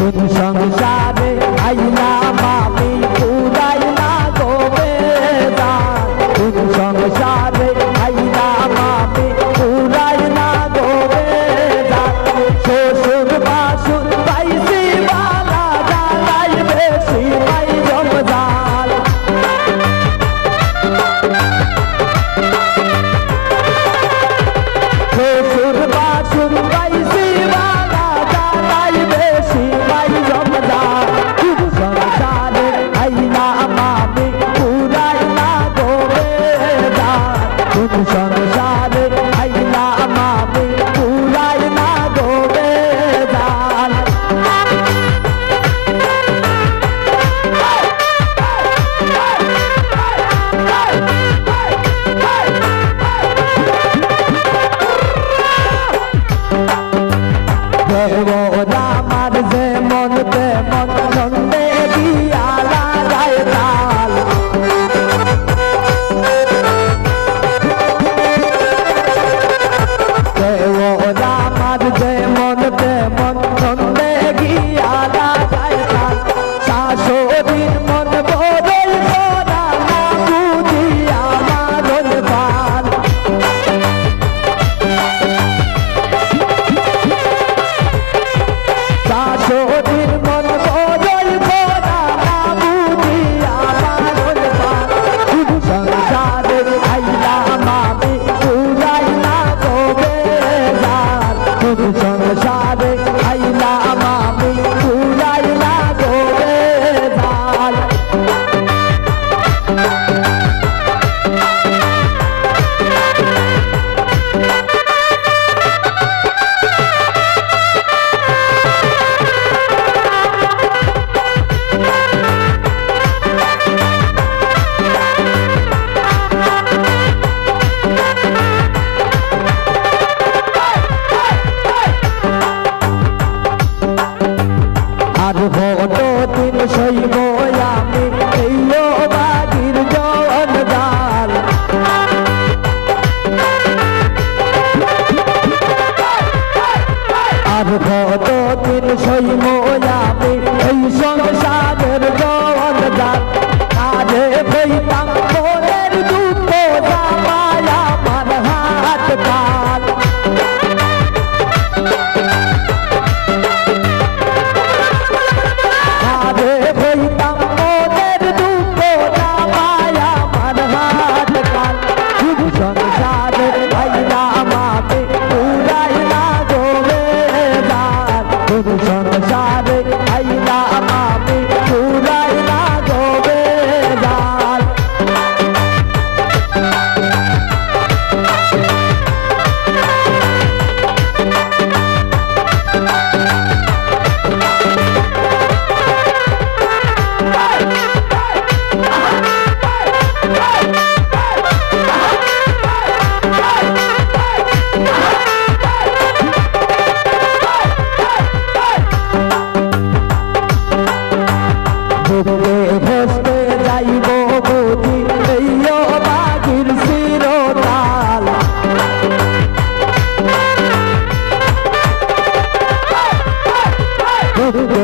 কোন সংসারে আইলাম আমি পুরাই না গো বেজান কোন সংসারে আইলাম আমি পুরাই না গো বেজান শ্বশুর বাসুর পাইছি বালা জানাই বেশি পাই জমজাল শ্বশুর বাসুর পাইছি বালা জানাই বেশি পাই জমজাল কোন সংসারে আইলাম আমি পুরাই না গো বেজান কোন সংসারে আইলাম আমি পুরাই না গো বেজান দেওরা আমার যেমন তেমন ছন্দে দিয়া লাগায় তাল দেওরা আমার যেমন তেমন ছন্দে গিয়া লাগায় তাল শাশুড়ির মন বড়ই করা না বুঝিয়া মারল পাল শাশুড়ির মন বড়ই করা না বুঝিয়া মারল পাল কোন সংসারে আইলাম আমি পুরাই না গো বেজান কোন সংসারে আইলাম আমি পুরাই না গো বেজান আর বড় দিন সইব আমি এইও বাগির জন জাল আর বড় দিন সইব আমি এই সংসারের জন জাল আরে বইতাম মনের দুঃখ জামায় আমার হাত কাল আরে বইতাম মনের দুঃখ জামায় আমার হাত কাল কোন সংসারে আইলাম আমি পুরাই না গো বেজান কোন সংসারে আইলাম আমি পুরাই না গো বেজান ডুবে ভসতে যাইব বুঝি এইও বাগির চিরতাল ডুবে